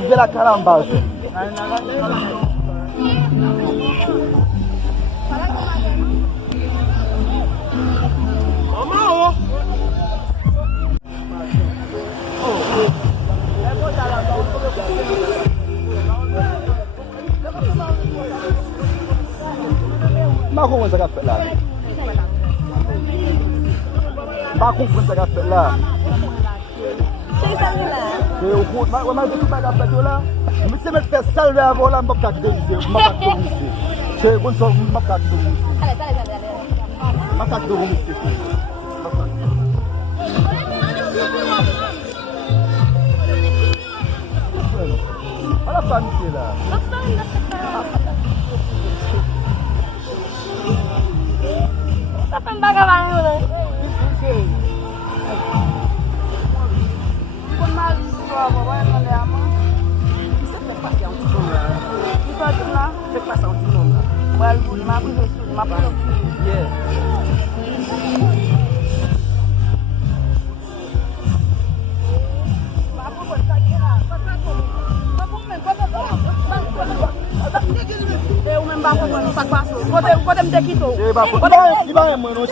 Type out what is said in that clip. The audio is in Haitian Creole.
Vive la caramba. Mas como você quer falar? Mas como você quer falar? Eu vou, mas eu vai dar para lá. Me se met faire salver avant là, m'a pas de ici, m'a pas de ici. C'est bon ça, m'a pas de ici. M'a pas de ici. Olha a família lá. Tá pra bagavar, né? Pode me ter quito. Vai, mano,